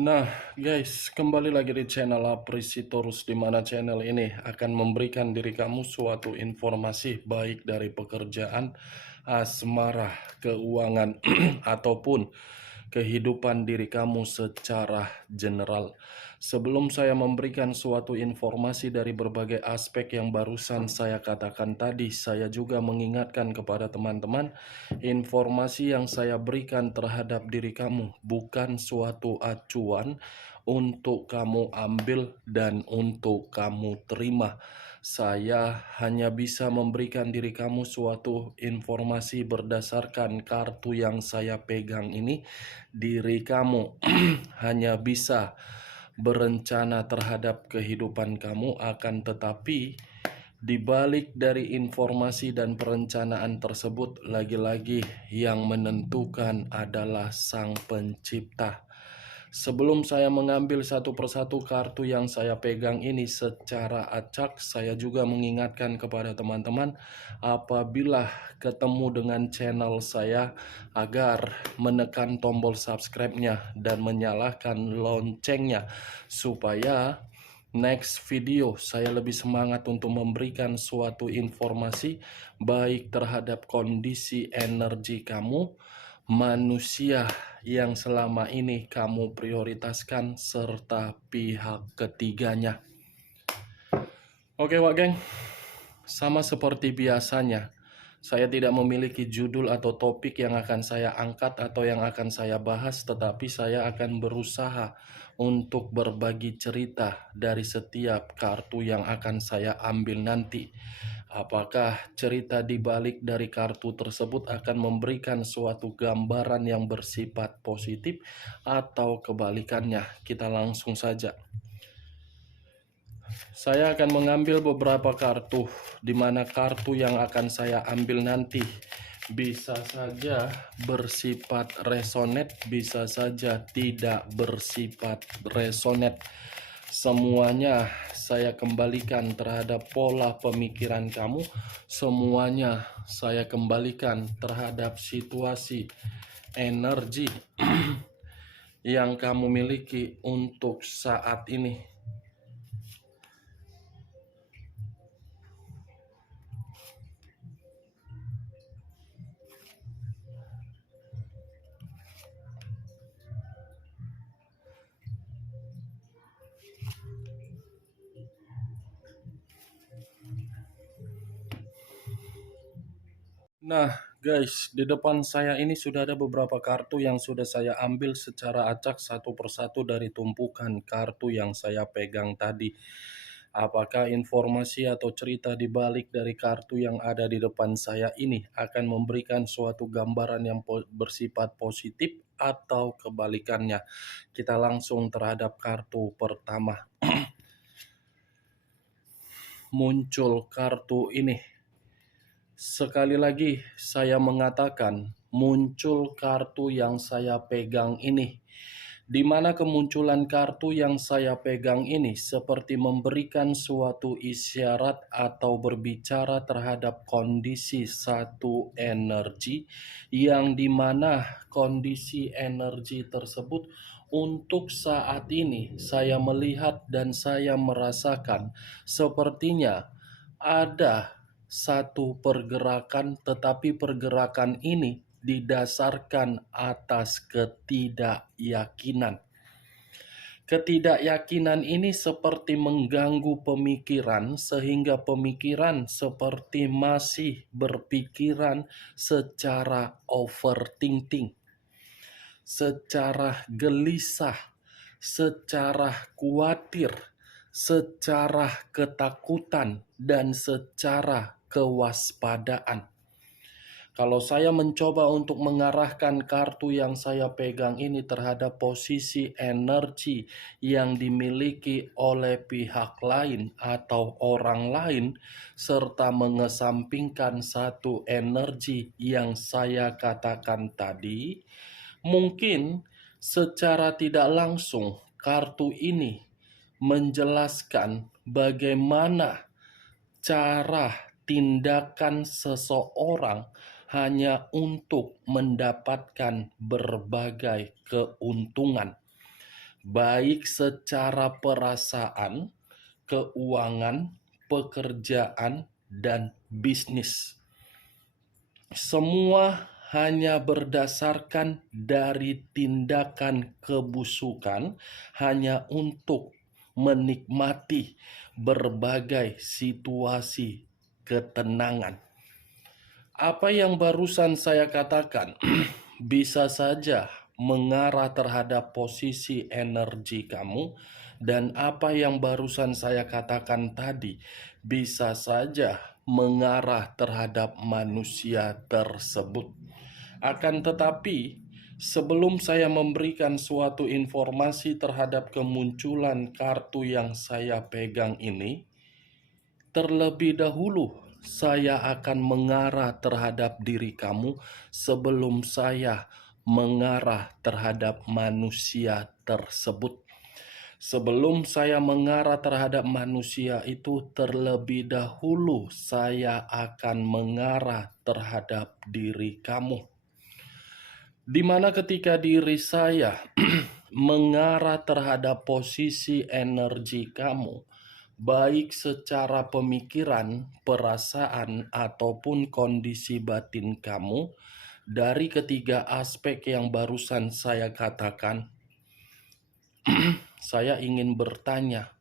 Nah, guys, kembali lagi di channel Aprisitorus, di mana channel ini akan memberikan diri kamu suatu informasi baik dari pekerjaan, asmara, keuangan, ataupun kehidupan diri kamu secara general. Sebelum saya memberikan suatu informasi dari berbagai aspek yang barusan saya katakan tadi, saya juga mengingatkan kepada teman-teman, informasi yang saya berikan terhadap diri kamu bukan suatu acuan untuk kamu ambil dan untuk kamu terima. Saya hanya bisa memberikan diri kamu suatu informasi berdasarkan kartu yang saya pegang ini. Diri kamu hanya bisa berencana terhadap kehidupan kamu, akan tetapi di balik dari informasi dan perencanaan tersebut, lagi-lagi yang menentukan adalah Sang Pencipta. Sebelum saya mengambil satu persatu kartu yang saya pegang ini secara acak, saya juga mengingatkan kepada teman-teman, apabila ketemu dengan channel saya, agar menekan tombol subscribe-nya dan menyalakan loncengnya, supaya next video saya lebih semangat untuk memberikan suatu informasi baik terhadap kondisi energi kamu, manusia yang selama ini kamu prioritaskan, serta pihak ketiganya. Oke Wak Geng, sama seperti biasanya, saya tidak memiliki judul atau topik yang akan saya angkat atau yang akan saya bahas, tetapi saya akan berusaha untuk berbagi cerita dari setiap kartu yang akan saya ambil nanti. Apakah cerita di balik dari kartu tersebut akan memberikan suatu gambaran yang bersifat positif atau kebalikannya? Kita langsung saja. Saya akan mengambil beberapa kartu, di mana kartu yang akan saya ambil nanti bisa saja bersifat resonate, bisa saja tidak bersifat resonate. Semuanya saya kembalikan terhadap pola pemikiran kamu. Semuanya saya kembalikan terhadap situasi energi yang kamu miliki untuk saat ini. Nah, guys, di depan saya ini sudah ada beberapa kartu yang sudah saya ambil secara acak satu persatu dari tumpukan kartu yang saya pegang tadi. Apakah informasi atau cerita di balik dari kartu yang ada di depan saya ini akan memberikan suatu gambaran yang bersifat positif atau kebalikannya? Kita langsung terhadap kartu pertama. Muncul kartu ini. Sekali lagi saya mengatakan, muncul kartu yang saya pegang ini, di mana kemunculan kartu yang saya pegang ini seperti memberikan suatu isyarat atau berbicara terhadap kondisi satu energi, yang dimana kondisi energi tersebut untuk saat ini saya melihat dan saya merasakan sepertinya ada satu pergerakan, tetapi pergerakan ini didasarkan atas ketidakyakinan. Ketidakyakinan ini seperti mengganggu pemikiran, sehingga pemikiran seperti masih berpikiran secara overthinking, secara gelisah, secara khawatir, secara ketakutan, dan secara kewaspadaan. Kalau saya mencoba untuk mengarahkan kartu yang saya pegang ini terhadap posisi energi yang dimiliki oleh pihak lain atau orang lain, serta mengesampingkan satu energi yang saya katakan tadi, mungkin secara tidak langsung kartu ini menjelaskan bagaimana cara tindakan seseorang hanya untuk mendapatkan berbagai keuntungan. baik secara perasaan, keuangan, pekerjaan, dan bisnis. Semua hanya berdasarkan dari tindakan kebusukan, hanya untuk menikmati berbagai situasi ketenangan. Apa yang barusan saya katakan bisa saja mengarah terhadap posisi energi kamu, dan apa yang barusan saya katakan tadi bisa saja mengarah terhadap manusia tersebut. Akan tetapi, sebelum saya memberikan suatu informasi terhadap kemunculan kartu yang saya pegang ini, terlebih dahulu saya akan mengarah terhadap diri kamu sebelum saya mengarah terhadap manusia tersebut. Sebelum saya mengarah terhadap manusia itu, terlebih dahulu saya akan mengarah terhadap diri kamu. Di mana ketika diri saya mengarah terhadap posisi energi kamu, baik secara pemikiran, perasaan, ataupun kondisi batin kamu, dari ketiga aspek yang barusan saya katakan, saya ingin bertanya,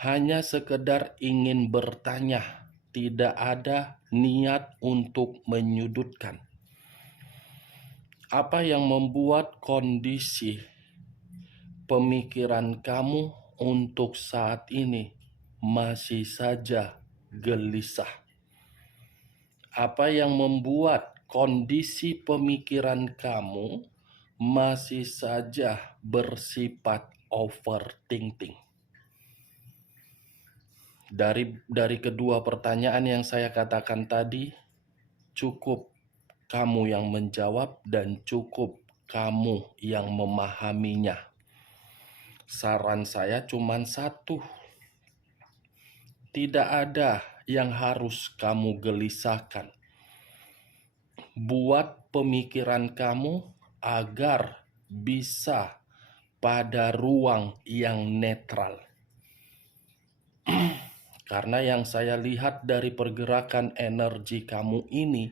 hanya sekedar ingin bertanya, tidak ada niat untuk menyudutkan. Apa yang membuat kondisi pemikiran kamu untuk saat ini masih saja gelisah? Apa yang membuat kondisi pemikiran kamu masih saja bersifat overthinking? Dari kedua pertanyaan yang saya katakan tadi, cukup kamu yang menjawab dan cukup kamu yang memahaminya. Saran saya cuma satu. Tidak ada yang harus kamu gelisahkan. Buat pemikiran kamu agar bisa pada ruang yang netral. Karena yang saya lihat dari pergerakan energi kamu ini,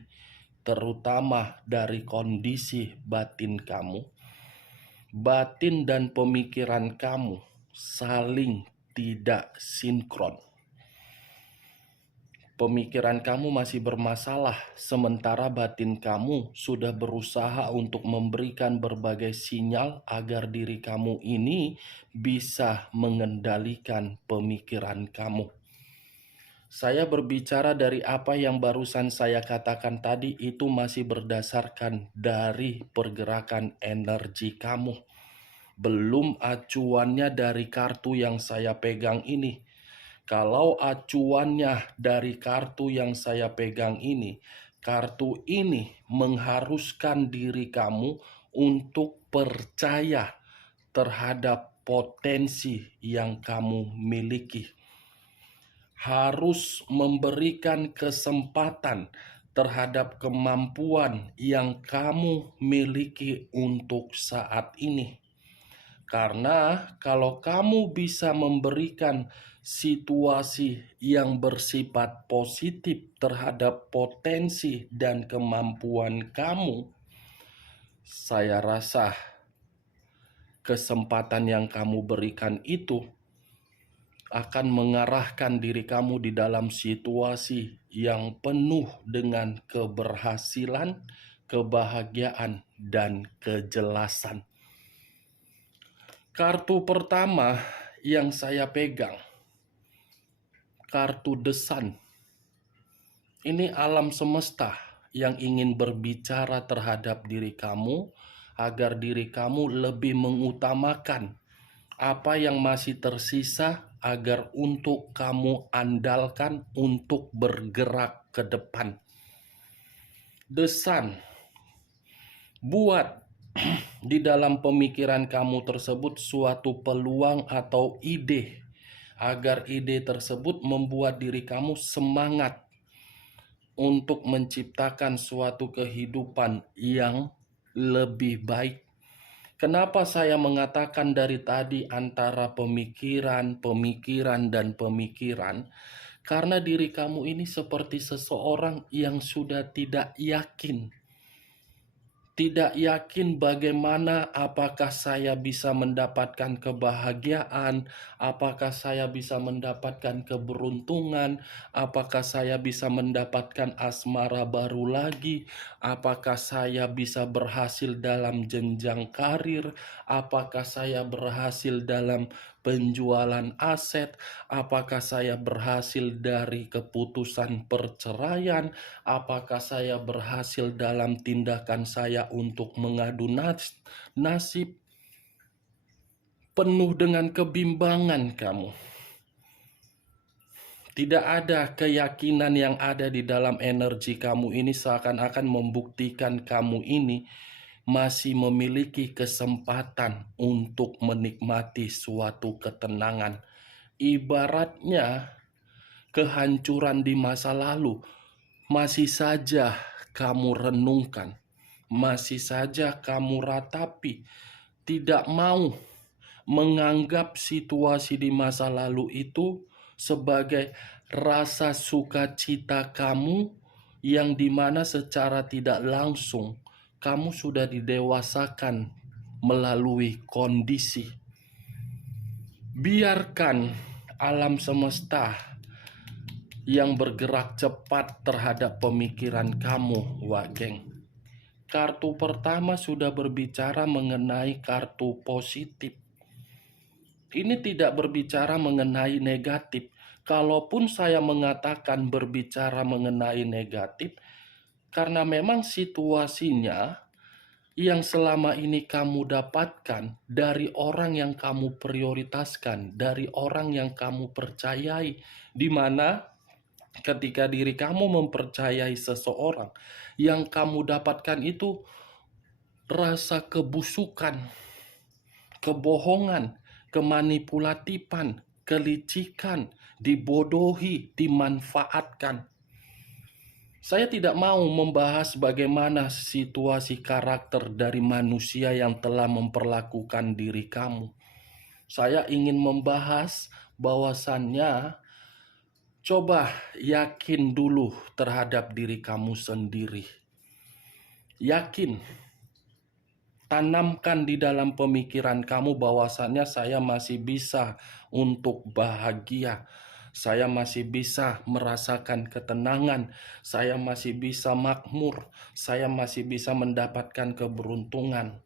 terutama dari kondisi batin kamu, batin dan pemikiran kamu saling tidak sinkron. Pemikiran kamu masih bermasalah, sementara batin kamu sudah berusaha untuk memberikan berbagai sinyal agar diri kamu ini bisa mengendalikan pemikiran kamu. Saya berbicara dari apa yang barusan saya katakan tadi, itu masih berdasarkan dari pergerakan energi kamu. Belum acuannya dari kartu yang saya pegang ini. Kalau acuannya dari kartu yang saya pegang ini, kartu ini mengharuskan diri kamu untuk percaya terhadap potensi yang kamu miliki. Harus memberikan kesempatan terhadap kemampuan yang kamu miliki untuk saat ini. Karena kalau kamu bisa memberikan situasi yang bersifat positif terhadap potensi dan kemampuan kamu, saya rasa kesempatan yang kamu berikan itu akan mengarahkan diri kamu di dalam situasi yang penuh dengan keberhasilan, kebahagiaan, dan kejelasan. Kartu pertama yang saya pegang, kartu The Sun. Ini alam semesta yang ingin berbicara terhadap diri kamu agar diri kamu lebih mengutamakan apa yang masih tersisa agar untuk kamu andalkan untuk bergerak ke depan. The Sun, buat di dalam pemikiran kamu tersebut suatu peluang atau ide, agar ide tersebut membuat diri kamu semangat untuk menciptakan suatu kehidupan yang lebih baik, Kenapa saya mengatakan dari tadi antara pemikiran, pemikiran, dan pemikiran? Karena diri kamu ini seperti seseorang yang sudah tidak yakin. Tidak yakin bagaimana, apakah saya bisa mendapatkan kebahagiaan, apakah saya bisa mendapatkan keberuntungan, apakah saya bisa mendapatkan asmara baru lagi, apakah saya bisa berhasil dalam jenjang karir, apakah saya berhasil dalam penjualan aset, apakah saya berhasil dari keputusan perceraian, apakah saya berhasil dalam tindakan saya untuk mengadu nasib. Penuh dengan kebimbangan kamu. Tidak ada keyakinan yang ada di dalam energi kamu ini, seakan-akan membuktikan kamu ini masih memiliki kesempatan untuk menikmati suatu ketenangan. Ibaratnya kehancuran di masa lalu masih saja kamu renungkan, masih saja kamu ratapi, tidak mau menganggap situasi di masa lalu itu sebagai rasa sukacita kamu, yang dimana secara tidak langsung kamu sudah didewasakan melalui kondisi. Biarkan alam semesta yang bergerak cepat terhadap pemikiran kamu, Wak Geng. Kartu pertama sudah berbicara mengenai kartu positif. Ini tidak berbicara mengenai negatif. Kalaupun saya mengatakan berbicara mengenai negatif, karena memang situasinya yang selama ini kamu dapatkan dari orang yang kamu prioritaskan, dari orang yang kamu percayai, di mana ketika diri kamu mempercayai seseorang, yang kamu dapatkan itu rasa kebusukan, kebohongan, kemanipulatifan, kelicikan, dibodohi, dimanfaatkan. Saya tidak mau membahas bagaimana situasi karakter dari manusia yang telah memperlakukan diri kamu. Saya ingin membahas bahwasannya coba yakin dulu terhadap diri kamu sendiri. Yakin. Tanamkan di dalam pemikiran kamu bahwasannya saya masih bisa untuk bahagia. Saya masih bisa merasakan ketenangan. Saya masih bisa makmur. Saya masih bisa mendapatkan keberuntungan.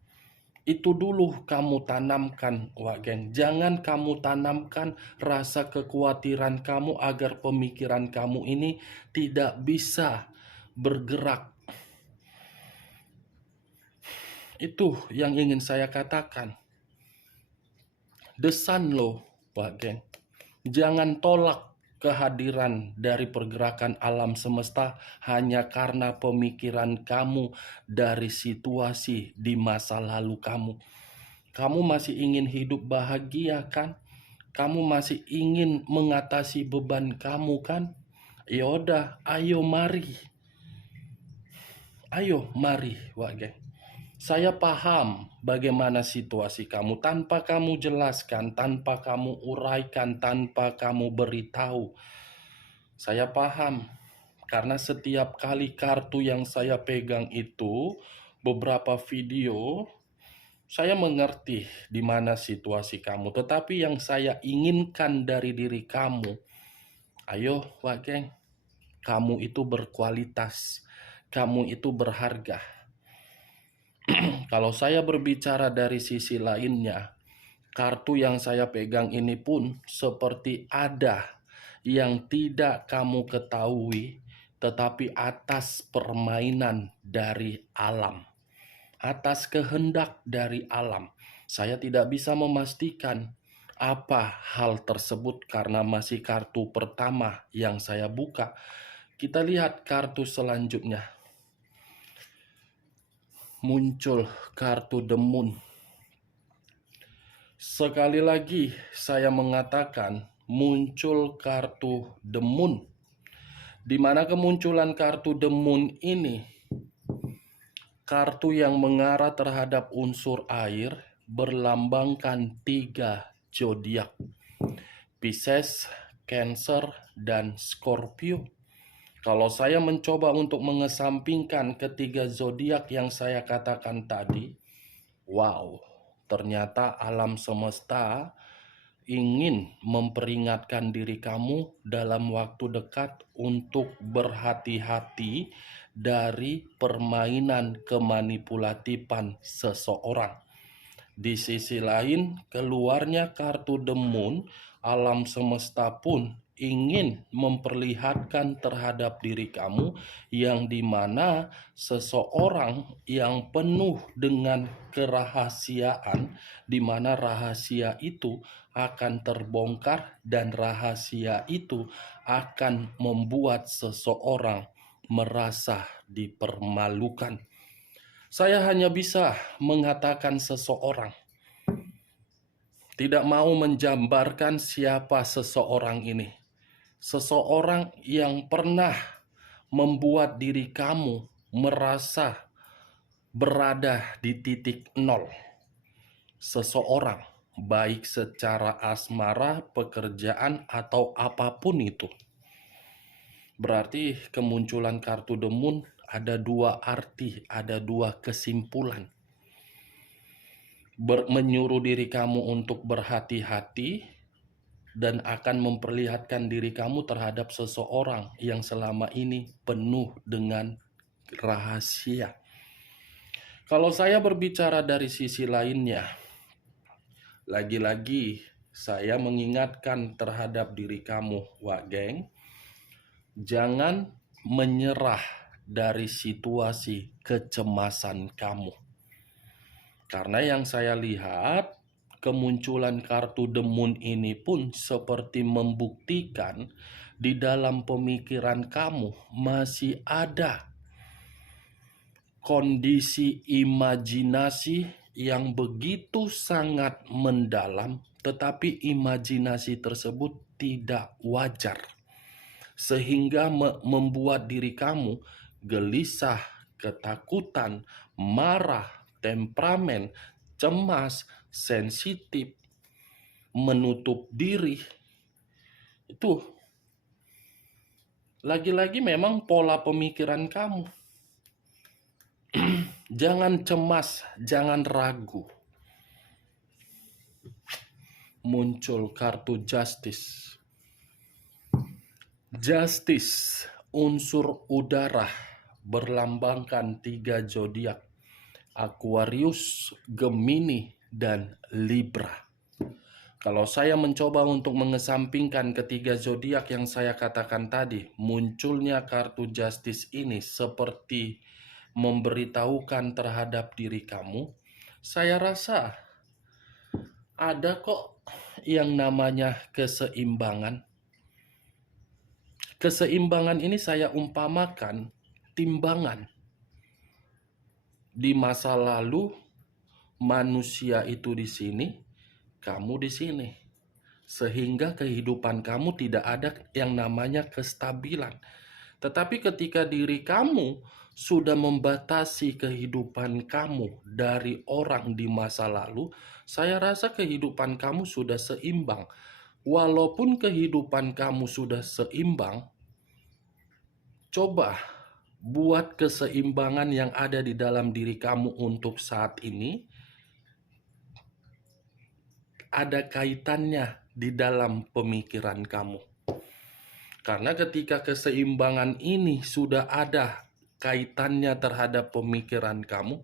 Itu dulu kamu tanamkan, Wak Geng. Jangan kamu tanamkan rasa kekhawatiran kamu agar pemikiran kamu ini tidak bisa bergerak. Itu yang ingin saya katakan. Desan lo, Wak Geng. Jangan tolak kehadiran dari pergerakan alam semesta hanya karena pemikiran kamu dari situasi di masa lalu kamu. Kamu masih ingin hidup bahagia kan? Kamu masih ingin mengatasi beban kamu kan? Yaudah, ayo mari. Ayo mari, Wak Geng. Saya paham bagaimana situasi kamu tanpa kamu jelaskan, tanpa kamu uraikan, tanpa kamu beritahu. Saya paham karena setiap kali kartu yang saya pegang itu, beberapa video, saya mengerti di mana situasi kamu. Tetapi yang saya inginkan dari diri kamu, ayo Wak Geng, kamu itu berkualitas, kamu itu berharga. Kalau saya berbicara dari sisi lainnya, kartu yang saya pegang ini pun seperti ada yang tidak kamu ketahui, tetapi atas permainan dari alam, atas kehendak dari alam. Saya tidak bisa memastikan apa hal tersebut karena masih kartu pertama yang saya buka. Kita lihat kartu selanjutnya. Muncul kartu The Moon. Sekali lagi saya mengatakan muncul kartu The Moon. Di mana kemunculan kartu The Moon ini Kartu yang mengarah terhadap unsur air berlambangkan 3 zodiak, Pisces, Cancer, dan Scorpio. Kalau saya mencoba untuk mengesampingkan ketiga zodiak yang saya katakan tadi, wow, ternyata alam semesta ingin memperingatkan diri kamu dalam waktu dekat untuk berhati-hati dari permainan kemanipulatifan seseorang. Di sisi lain, keluarnya kartu The Moon, alam semesta pun ingin memperlihatkan terhadap diri kamu yang dimana seseorang yang penuh dengan kerahasiaan, di mana rahasia itu akan terbongkar dan rahasia itu akan membuat seseorang merasa dipermalukan. Saya hanya bisa mengatakan seseorang, tidak mau menjambarkan siapa seseorang ini. Seseorang yang pernah membuat diri kamu merasa berada di titik nol. Seseorang, baik secara asmara, pekerjaan, atau apapun itu. Berarti kemunculan kartu The Moon ada dua arti, ada dua kesimpulan. Menyuruh diri kamu untuk berhati-hati dan akan memperlihatkan diri kamu terhadap seseorang yang selama ini penuh dengan rahasia. Kalau saya berbicara dari sisi lainnya, lagi-lagi saya mengingatkan terhadap diri kamu, Wak Geng, jangan menyerah dari situasi kecemasan kamu. Karena yang saya lihat, kemunculan kartu The Moon ini pun seperti membuktikan di dalam pemikiran kamu masih ada kondisi imajinasi yang begitu sangat mendalam, tetapi imajinasi tersebut tidak wajar. Sehingga membuat diri kamu gelisah, ketakutan, marah, temperamen, cemas, sensitif, menutup diri. Itu lagi-lagi memang pola pemikiran kamu. Jangan cemas, jangan ragu. Muncul kartu Justice. Justice, unsur udara, berlambangkan 3 zodiak, Aquarius, Gemini, dan Libra. Kalau saya mencoba untuk mengesampingkan ketiga zodiak yang saya katakan tadi, munculnya kartu Justice ini seperti memberitahukan terhadap diri kamu, saya rasa ada kok yang namanya keseimbangan. Keseimbangan ini saya umpamakan timbangan. Di masa lalu manusia itu di sini, kamu di sini. Sehingga kehidupan kamu tidak ada yang namanya kestabilan. Tetapi ketika diri kamu sudah membatasi kehidupan kamu dari orang di masa lalu, saya rasa kehidupan kamu sudah seimbang. Walaupun kehidupan kamu sudah seimbang, coba buat keseimbangan yang ada di dalam diri kamu untuk saat ini ada kaitannya di dalam pemikiran kamu. Karena ketika keseimbangan ini sudah ada kaitannya terhadap pemikiran kamu,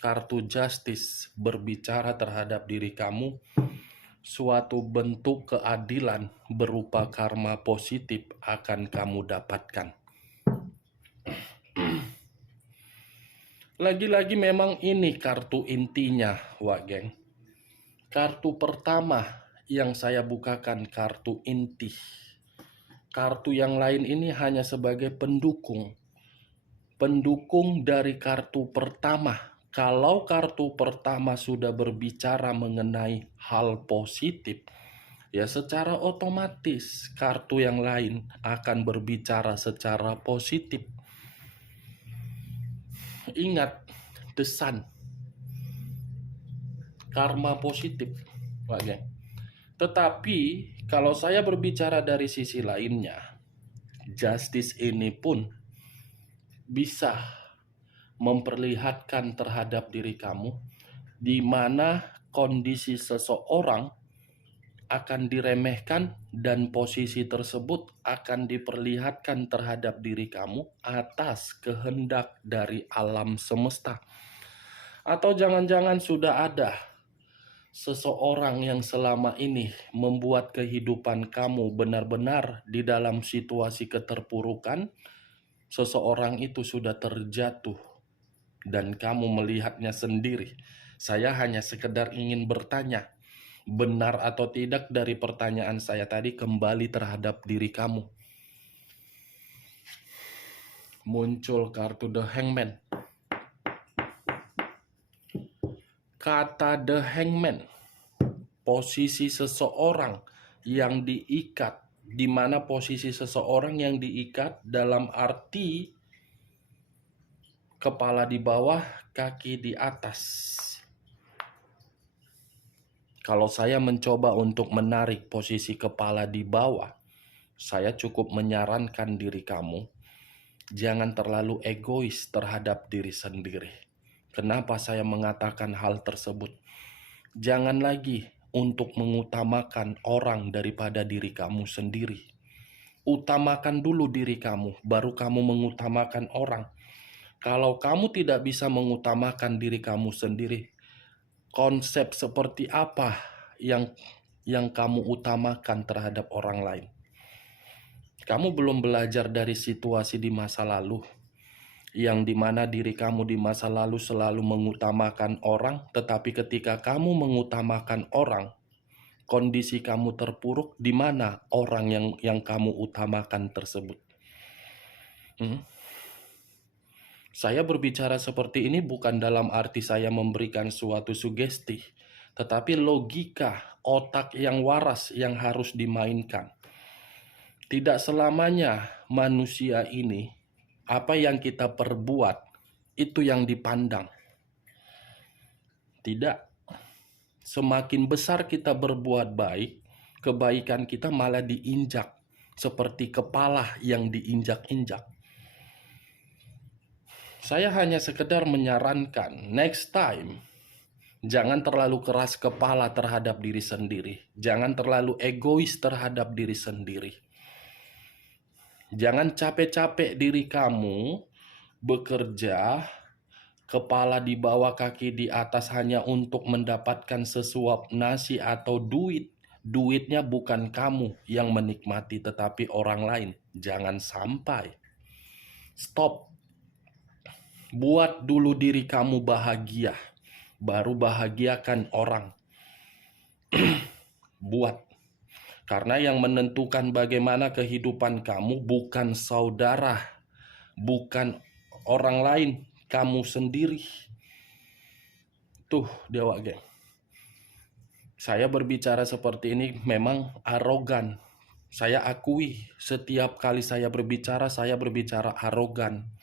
kartu Justice berbicara terhadap diri kamu, suatu bentuk keadilan berupa karma positif akan kamu dapatkan. Lagi-lagi memang ini kartu intinya, Wak Geng. Kartu pertama yang saya bukakan kartu inti. Kartu yang lain ini hanya sebagai pendukung. Pendukung dari kartu pertama. Kalau kartu pertama sudah berbicara mengenai hal positif, ya secara otomatis kartu yang lain akan berbicara secara positif. Ingat, the sun. Karma positif, Pak Geng. Tetapi kalau saya berbicara dari sisi lainnya, justice ini pun bisa memperlihatkan terhadap diri kamu di mana kondisi seseorang akan diremehkan dan posisi tersebut akan diperlihatkan terhadap diri kamu atas kehendak dari alam semesta. Atau jangan-jangan sudah ada seseorang yang selama ini membuat kehidupan kamu benar-benar di dalam situasi keterpurukan. Seseorang itu sudah terjatuh dan kamu melihatnya sendiri. Saya hanya sekedar ingin bertanya, benar atau tidak dari pertanyaan saya tadi kembali terhadap diri kamu. Muncul kartu The Hangman. Kata The Hangman, posisi seseorang yang diikat, di mana posisi seseorang yang diikat dalam arti kepala di bawah, kaki di atas. Kalau saya mencoba untuk menarik posisi kepala di bawah, saya cukup menyarankan diri kamu, jangan terlalu egois terhadap diri sendiri. Kenapa saya mengatakan hal tersebut? Jangan lagi untuk mengutamakan orang daripada diri kamu sendiri. Utamakan dulu diri kamu, baru kamu mengutamakan orang. Kalau kamu tidak bisa mengutamakan diri kamu sendiri, konsep seperti apa yang kamu utamakan terhadap orang lain? Kamu belum belajar dari situasi di masa lalu, yang dimana diri kamu di masa lalu selalu mengutamakan orang, tetapi ketika kamu mengutamakan orang, kondisi kamu terpuruk di mana orang yang kamu utamakan tersebut. Saya berbicara seperti ini bukan dalam arti saya memberikan suatu sugesti, tetapi logika otak yang waras yang harus dimainkan. Tidak selamanya manusia ini, apa yang kita perbuat, itu yang dipandang. Tidak. Semakin besar kita berbuat baik, kebaikan kita malah diinjak, seperti kepala yang diinjak-injak. Saya hanya sekedar menyarankan, next time, jangan terlalu keras kepala terhadap diri sendiri. Jangan terlalu egois terhadap diri sendiri. Jangan capek-capek diri kamu bekerja, kepala di bawah kaki di atas hanya untuk mendapatkan sesuap nasi atau duit. Duitnya bukan kamu yang menikmati, tetapi orang lain. Jangan sampai. Stop. Buat dulu diri kamu bahagia, baru bahagiakan orang. Buat. Karena yang menentukan bagaimana kehidupan kamu bukan saudara, bukan orang lain, kamu sendiri. Tuh, Dewa Geng. Saya berbicara seperti ini memang arogan. Saya akui setiap kali saya berbicara arogan.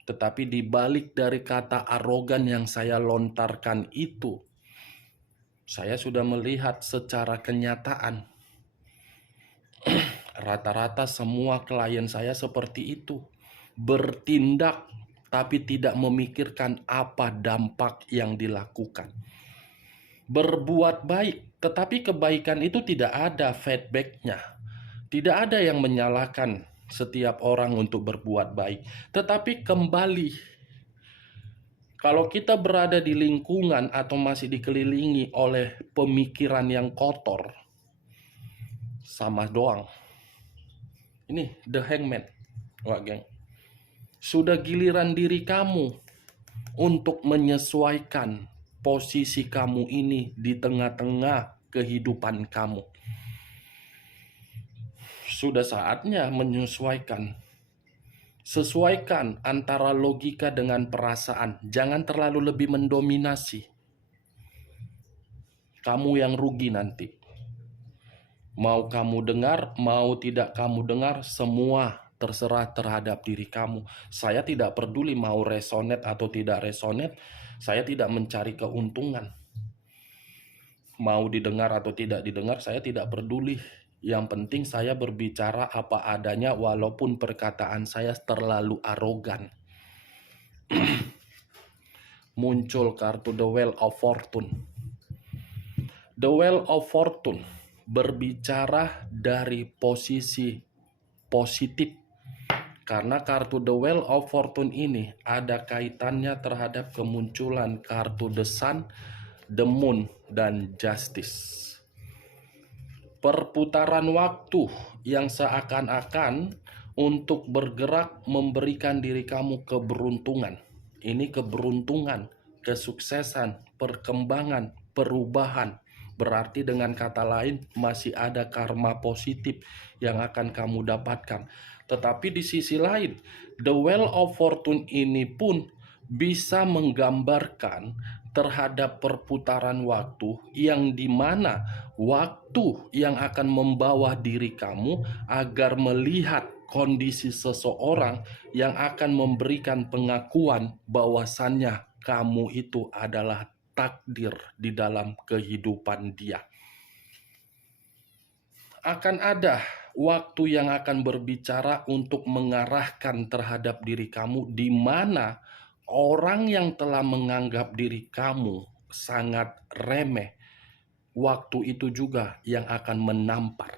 Tetapi di balik dari kata arogan yang saya lontarkan itu, saya sudah melihat secara kenyataan. Rata-rata semua klien saya seperti itu. Bertindak tapi tidak memikirkan apa dampak yang dilakukan. Berbuat baik, tetapi kebaikan itu tidak ada feedbacknya. Tidak ada yang menyalahkan setiap orang untuk berbuat baik. Tetapi kembali, kalau kita berada di lingkungan atau masih dikelilingi oleh pemikiran yang kotor, sama doang. Ini The Hangman, Wak Geng. Sudah giliran diri kamu untuk menyesuaikan posisi kamu ini di tengah-tengah kehidupan kamu. Sudah saatnya menyesuaikan. Sesuaikan antara logika dengan perasaan. Jangan terlalu lebih mendominasi. Kamu yang rugi nanti. Mau kamu dengar, mau tidak kamu dengar, semua terserah terhadap diri kamu. Saya tidak peduli mau resonate atau tidak resonate, saya tidak mencari keuntungan. Mau didengar atau tidak didengar, saya tidak peduli. Yang penting saya berbicara apa adanya walaupun perkataan saya terlalu arogan. Muncul kartu The Wheel of Fortune. The Wheel of Fortune berbicara dari posisi positif. Karena kartu The Wheel of Fortune ini ada kaitannya terhadap kemunculan kartu The Sun, The Moon, dan Justice. Perputaran waktu yang seakan-akan untuk bergerak memberikan diri kamu keberuntungan. Ini keberuntungan, kesuksesan, perkembangan, perubahan. Berarti dengan kata lain masih ada karma positif yang akan kamu dapatkan. Tetapi di sisi lain, The Wheel of Fortune ini pun bisa menggambarkan terhadap perputaran waktu yang dimana waktu yang akan membawa diri kamu agar melihat kondisi seseorang yang akan memberikan pengakuan bahwasannya kamu itu adalah takdir di dalam kehidupan dia. Akan ada waktu yang akan berbicara untuk mengarahkan terhadap diri kamu di mana orang yang telah menganggap diri kamu sangat remeh, waktu itu juga yang akan menampar.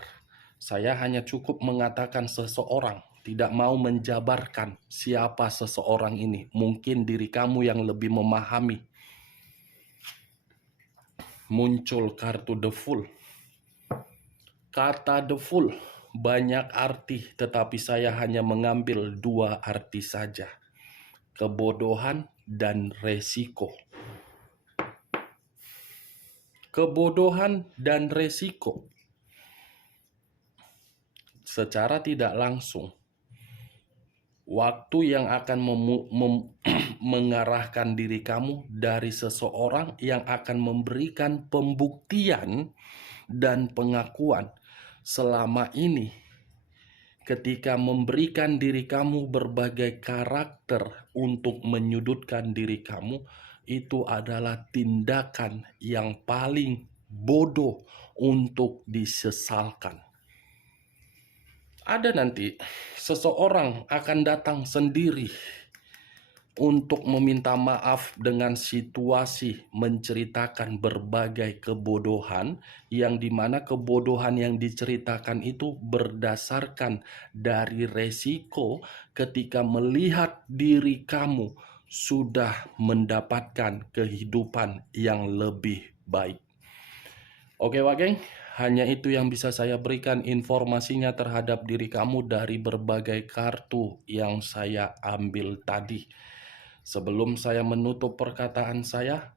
Saya hanya cukup mengatakan seseorang, tidak mau menjabarkan siapa seseorang ini. Mungkin diri kamu yang lebih memahami. Muncul kartu The Fool. Kata The Fool banyak arti, tetapi saya hanya mengambil 2 arti saja. Kebodohan dan resiko. Kebodohan dan resiko. Secara tidak langsung, waktu yang akan mengarahkan diri kamu dari seseorang yang akan memberikan pembuktian dan pengakuan selama ini ketika memberikan diri kamu berbagai karakter untuk menyudutkan diri kamu, itu adalah tindakan yang paling bodoh untuk disesalkan. Ada nanti seseorang akan datang sendiri untuk meminta maaf dengan situasi menceritakan berbagai kebodohan yang dimana kebodohan yang diceritakan itu berdasarkan dari resiko ketika melihat diri kamu sudah mendapatkan kehidupan yang lebih baik. Oke Wageng, hanya itu yang bisa saya berikan informasinya terhadap diri kamu dari berbagai kartu yang saya ambil tadi. Sebelum saya menutup perkataan saya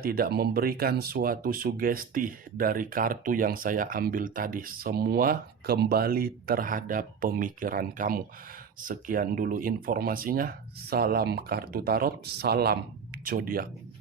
tidak memberikan suatu sugesti dari kartu yang saya ambil tadi. Semua kembali terhadap pemikiran kamu. Sekian dulu informasinya. Salam kartu tarot, salam zodiak.